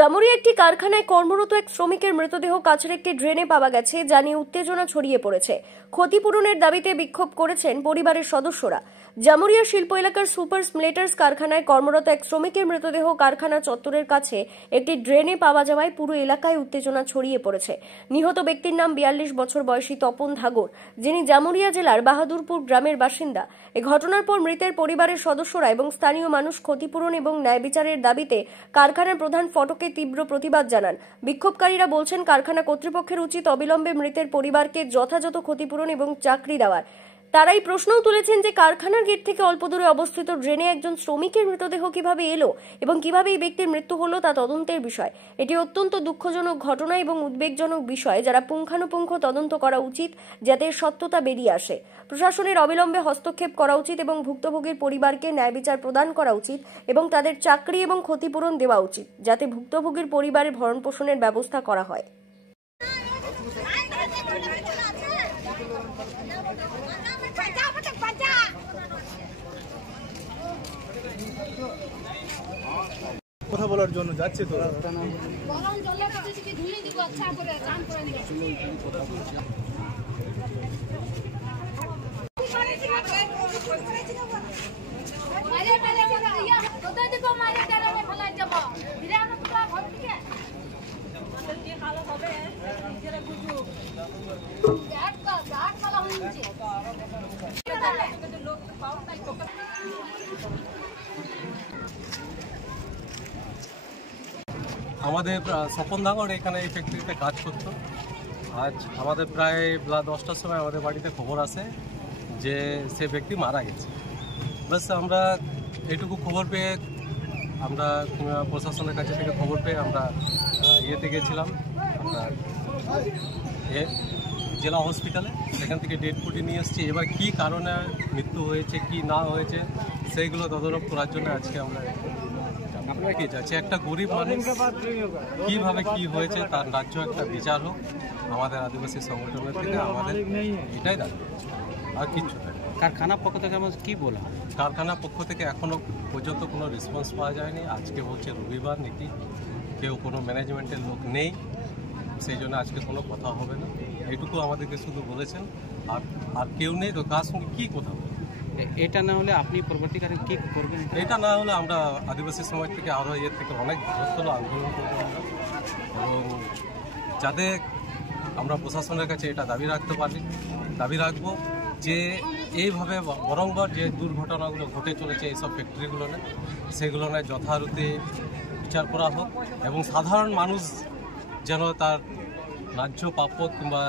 জামুরিয়া একটি কারখানায় কর্মরত এক শ্রমিকের মৃতদেহ কাছের একটি ড্রেনে পাওয়া গেছে, যা নিয়ে উত্তেজনা ছড়িয়ে পড়েছে। ক্ষতিপূরণের দাবিতে বিক্ষোভ করেছেন পরিবারের সদস্যরা। জামুরিয়া শিল্প এলাকার সুপার স্প্লেটার্স কারখানায় কর্মরত এক শ্রমিকের মৃতদেহ কারখানা চত্বরের কাছে একটি ড্রেনে পাওয়া যাওয়ায় পুরো এলাকায় উত্তেজনা ছড়িয়ে পড়েছে। নিহত ব্যক্তির নাম 42 বছর বয়সী তপন ধাগর, যিনি জামুরিয়া জেলার বাহাদুরপুর গ্রামের বাসিন্দা। এই ঘটনার পর মৃতের পরিবারের সদস্যরা এবং স্থানীয় মানুষ ক্ষতিপূরণ এবং ন্যায় বিচারের দাবিতে কারখানার প্রধান ফটকে তীব্র প্রতিবাদ জানান। বিক্ষোভকারীরা বলছেন, কারখানা কর্তৃপক্ষের উচিত অবিলম্বে মৃতের পরিবারকে যথাযথ ক্ষতিপূরণ এবং চাকরি দেওয়ার। তারা এই প্রশ্নও তুলেছেন যে কারখানার গেট থেকে অল্প দূরে অবস্থিত ড্রেনে একজন শ্রমিকের মৃতদেহ কিভাবে এলো এবং কিভাবে এই ব্যক্তির মৃত্যু হলো তা তদন্তের বিষয়। এটি অত্যন্ত দুঃখজনক ঘটনা এবং উদ্বেগজনক বিষয়, যারা পুঙ্খানুপুঙ্খ তদন্ত করা উচিত, যাতে সত্যতা বেরিয়ে আসে। প্রশাসনের অবিলম্বে হস্তক্ষেপ করা উচিত এবং ভুক্তভোগীর পরিবারকে ন্যায় বিচার প্রদান করা উচিত এবং তাদের চাকরি এবং ক্ষতিপূরণ দেওয়া উচিত, যাতে ভুক্তভোগীর পরিবারের ভরণ পোষণের ব্যবস্থা করা হয়। কথা বলার জন্য যাচ্ছে তো আমাদের স্বপন ধাগর এখানে এই ফ্যাক্টরিতে কাজ করতো। আজ আমাদের প্রায় বেলা 10টার সময় আমাদের বাড়িতে খবর আসে যে সে ব্যক্তি মারা গেছে। বাস আমরা এইটুকু খবর পেয়ে আমরা প্রশাসনের কাছে থেকে খবর পেয়ে আমরা ইয়েতে গেছিলাম, আমরা জেলা হসপিটালে। সেখান থেকে ডেড বডি নিয়ে এসেছি। এবার কী কারণে মৃত্যু হয়েছে কি না হয়েছে সেইগুলো তদারক করার জন্য আজকে আমরা কি চাচ্ছি, একটা গরিব মানুষ কিভাবে কি হয়েছে তার রাজ্য একটা বিচার হোক। আমাদের আদিবাসী সংগঠনের থেকে আমাদের এটাই দাবি, আর কিচ্ছু না। কারখানার পক্ষ থেকে আমার কি বলা? কারখানার পক্ষ থেকে এখনো পর্যন্ত কোনো রেসপন্স পাওয়া যায়নি। আজকে হচ্ছে রবিবার নাকি, কেউ কোনো ম্যানেজমেন্টের লোক নেই, সেই জন্য আজকে কোনো কথা হবে না, এইটুকু আমাদেরকে শুধু বলেছেন। আর কেউ নেই তো কার সঙ্গে কী কথা বলবে? এটা না হলে আপনি পরবর্তীকালে কী করবেন? এটা না হলে আমরা আদিবাসী সমাজ থেকে আরও এর থেকে অনেক বৃহত্তর আন্দোলন করবো আমরা, এবং যাতে আমরা প্রশাসনের কাছে এটা দাবি রাখবো যে এইভাবে বরংবার যে দুর্ঘটনাগুলো ঘটে চলেছে এইসব ফ্যাক্টরিগুলো সেগুলো যথারীতি বিচার করা হোক এবং সাধারণ মানুষ যেন তার ন্যায্য প্রাপ্য কিংবা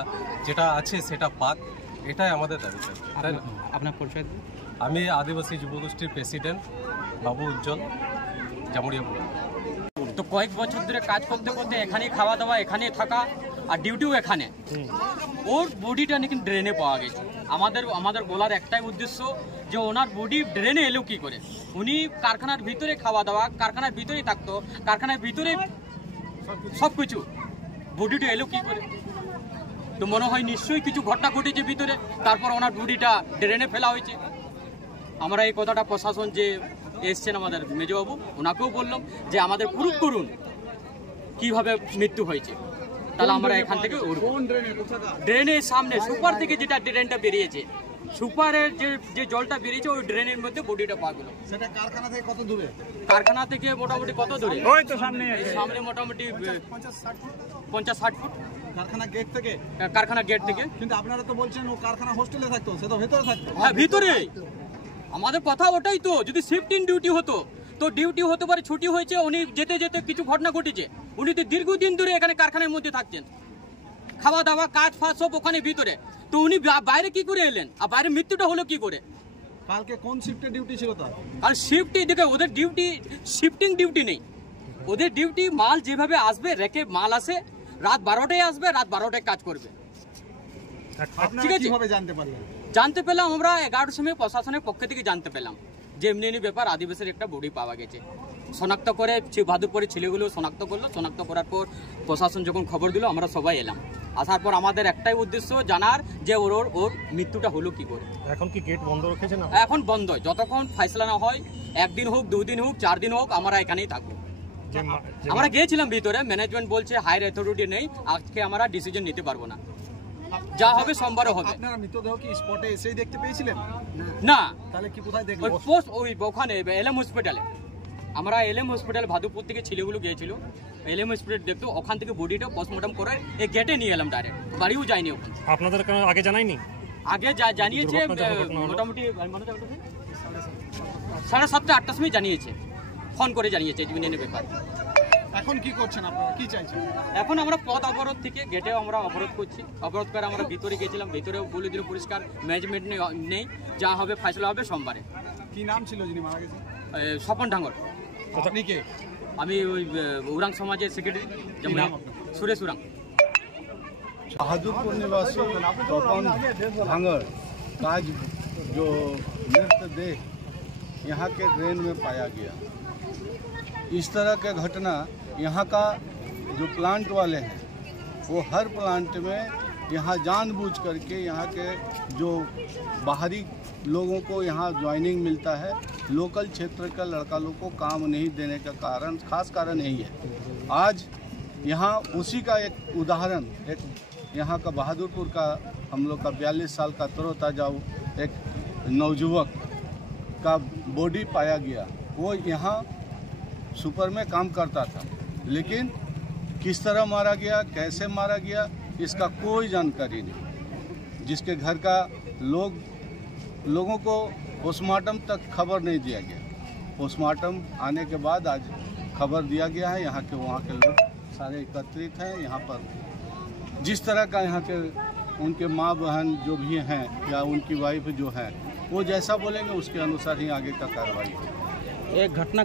যেটা আছে সেটা পাক, এটাই আমাদের দাবি। তাই না? আপনার পরিচয়? আমি আদিবাসী যুবগোষ্ঠীর প্রেসিডেন্ট বাবু উজ্জ্বল, জামুরিয়া। তো কয়েক বছর ধরে কাজ করতে করতে এখানেই খাওয়া দাওয়া, এখানে থাকা আর ডিউটিও এখানে। ওর বডিটা নাকি ড্রেনে পাওয়া গেছে। আমাদের বলার একটাই উদ্দেশ্য যে ওনার বডি ড্রেনে এলো কি করে? উনি কারখানার ভিতরে খাওয়া দাওয়া, কারখানার ভিতরেই থাকতো, কারখানার ভিতরে সব কিছু, বডিটা এলো কি করে? তো মনে হয় নিশ্চয়ই কিছু ঘটনা ঘটেছে ভিতরে, তারপর ওনার বডিটা ড্রেনে ফেলা হয়েছে। আমরা এই কথাটা প্রশাসন যে এসছেন আমাদের মেজবাবু, ওনাকেও বললাম যে আমাদের প্রুফ করুন কিভাবে মৃত্যু হয়েছে, তাহলে আমরা এখান থেকে উঠব। ড্রেনের সামনে সুপার থেকে যেটা ড্রেনটা বেরিয়েছে, সুপারের যে জলটা বেরিয়েছে ওই ড্রেনের মধ্যে বডিটা পা গেল। সেটা কারখানা থেকে কত দূরে? কারখানা থেকে মোটামুটি কত দূরে? ওই তো সামনে মোটামুটি 50-60 ফুট কারখানা গেট থেকে। কারখানা গেট থেকে। কিন্তু আপনারা তো বলছেন ও কারখানা হোস্টেলে থাকতো, সে তো ভেতরে থাকতো। হ্যাঁ, ভিতরে। আমাদের কথা ওটাই তো, যদি শিফটিং ডিউটি হতো তো ডিউটি হতে পারে, ছুটি হয়েছে, উনি যেতে যেতে কিছু ঘটনা ঘটেছে। উনি তো দীর্ঘদিন ধরে এখানে কারখানার মধ্যে থাকছেন, খাওয়া দাওয়া কাজ ফাজ সব ওখানে ভিতরে। তো উনি বাইরে কি করে এলেন, আর বাইরে মৃত্যুটা হলো কি করে? কালকে কোন শিফটে ডিউটি ছিল তার? আর শিফটে দেখে ওদের ডিউটি শিফটিং ডিউটি নেই। ওদের ডিউটি মাল যেভাবে আসবে, রেখে মাল আসে, রাত 12টায় আসবে, রাত 12টায় কাজ করবে। ঠিক আছে, জানতে পেলাম আমরা 11টার সময় প্রশাসনের পক্ষ থেকে জানতে পেলাম যে এমনি ব্যাপার, আদিবাসীর একটা বডি পাওয়া গেছে। শনাক্ত করে বাহাদুরপুরের ছেলেগুলো শনাক্ত করলো। শনাক্ত করার পর প্রশাসন যখন খবর দিল, আমরা সবাই এলাম। আসার পর আমাদের একটাই উদ্দেশ্য জানার যে ওর মৃত্যুটা হলো কি করে। এখন কি গেট বন্ধ রেখেছে না? এখন বন্ধ, যতক্ষণ ফয়সালা না হয়, 1 দিন হোক, 2 দিন হোক, 4 দিন হোক, আমরা এখানেই থাকবো। আমরা গিয়েছিলাম ভিতরে, ম্যানেজমেন্ট বলছে হায়ার অথরিটি নেই, আজকে আমরা ডিসিশন নিতে পারবো না, যা হবে সোমবারে হবে। আপনারা মৃতদেহ কি স্পটে এসেই দেখতে পেয়েছিলেন? না, তাহলে কি কোথায় ওই দেখলেন? পোস্ট ওখানে এলএম হসপিটালে, আমরা এলএম হসপিটাল ভাদুপুর থেকে ছেলেগুলো গিয়েছিল এলএম হসপিটাল দেখতো, ওখান থেকে বডিটা পোস্টমর্টম করে এই গেটে নিয়ে এলাম, ডাইরেক্ট বাড়িও যায়নি ওখানে। আপনাদের কেন আগে জানায়নি? আগে জানিয়েছে মোটামুটি 7:30 8টার সময় জানিয়েছে, ফোন করে জানিয়েছে ইউনিয়নের ব্যাপার। এখন কি করছেন আপনারা, কি চাইছেন? এখন আমরা পথ অবরোধ থেকে গেটেও আমরা অবরোধ করছি, অবরোধ করে আমরা ভিতরে গেছিলাম, ভিতরেও বলে দিল পরিষ্কার ম্যানেজমেন্ট নেই, যা হবে ফয়সলা হবে সোমবারে। কি নাম ছিল যিনি মারা গেছেন? স্বপন ঢাঙ্গর। আপনি কে? আমি ওই উরাং সমাজের সেক্রেটারি সুরেশ উরাং। बहादुरपुर निवासी स्वपन धांगर का जो मृतदेह यहाँ के ड्रेन में पाया गया, इस तरह के घटना यहाँ का जो प्लांट वाले हैं वो हर प्लांट में यहाँ जानबूझ करके यहाँ के जो बाहरी लोगों को यहाँ ज्वाइनिंग मिलता है, लोकल क्षेत्र का लड़का लोग को काम नहीं देने का कारण, खास कारण यही है। आज यहाँ उसी का एक उदाहरण, एक यहाँ का बहादुरपुर का हम लोग का 42 साल का तरोताजा एक नवयुवक का बॉडी पाया गया। वो यहाँ सुपर में काम करता था, लेकिन किस तरह मारा गया, कैसे मारा गया, इसका कोई जानकारी नहीं। जिसके घर का लोगों को पोस्टमार्टम तक खबर नहीं दिया गया। पोस्टमार्टम आने के बाद आज खबर दिया गया है। यहाँ के वहाँ के लोग सारे एकत्रित हैं। यहाँ पर जिस तरह का यहाँ के उनके माँ बहन जो भी हैं या उनकी वाइफ जो है, वो जैसा बोलेंगे उसके अनुसार ही आगे का कार्रवाई होगी। एक घटना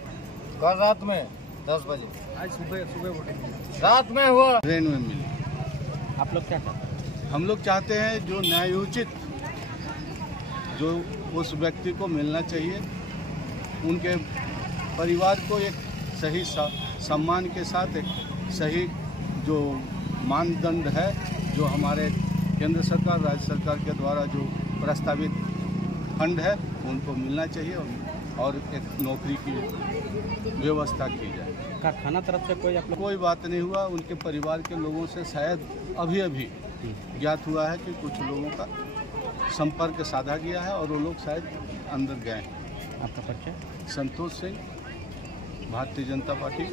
कल रात में 10 बजे, आज सुबह रात में हुआ, ट्रेन में मिली। आप लोग क्या करते हैं? हम लोग चाहते हैं जो न्यायोचित जो उस व्यक्ति को मिलना चाहिए, उनके परिवार को एक सही सम्मान के साथ एक सही जो मानदंड है, जो हमारे केंद्र सरकार राज्य सरकार के द्वारा जो प्रस्तावित फंड है, उनको मिलना चाहिए और एक नौकरी की व्यवस्था की जाए। कारखाना तरफ से कोई बात नहीं हुआ। उनके परिवार के लोगों से शायद अभी ज्ञात हुआ है कि कुछ लोगों का संपर्क साधा गया है और वो लोग शायद अंदर गए हैं। आपका परिचय? संतोष सिंह, भारतीय जनता पार्टी।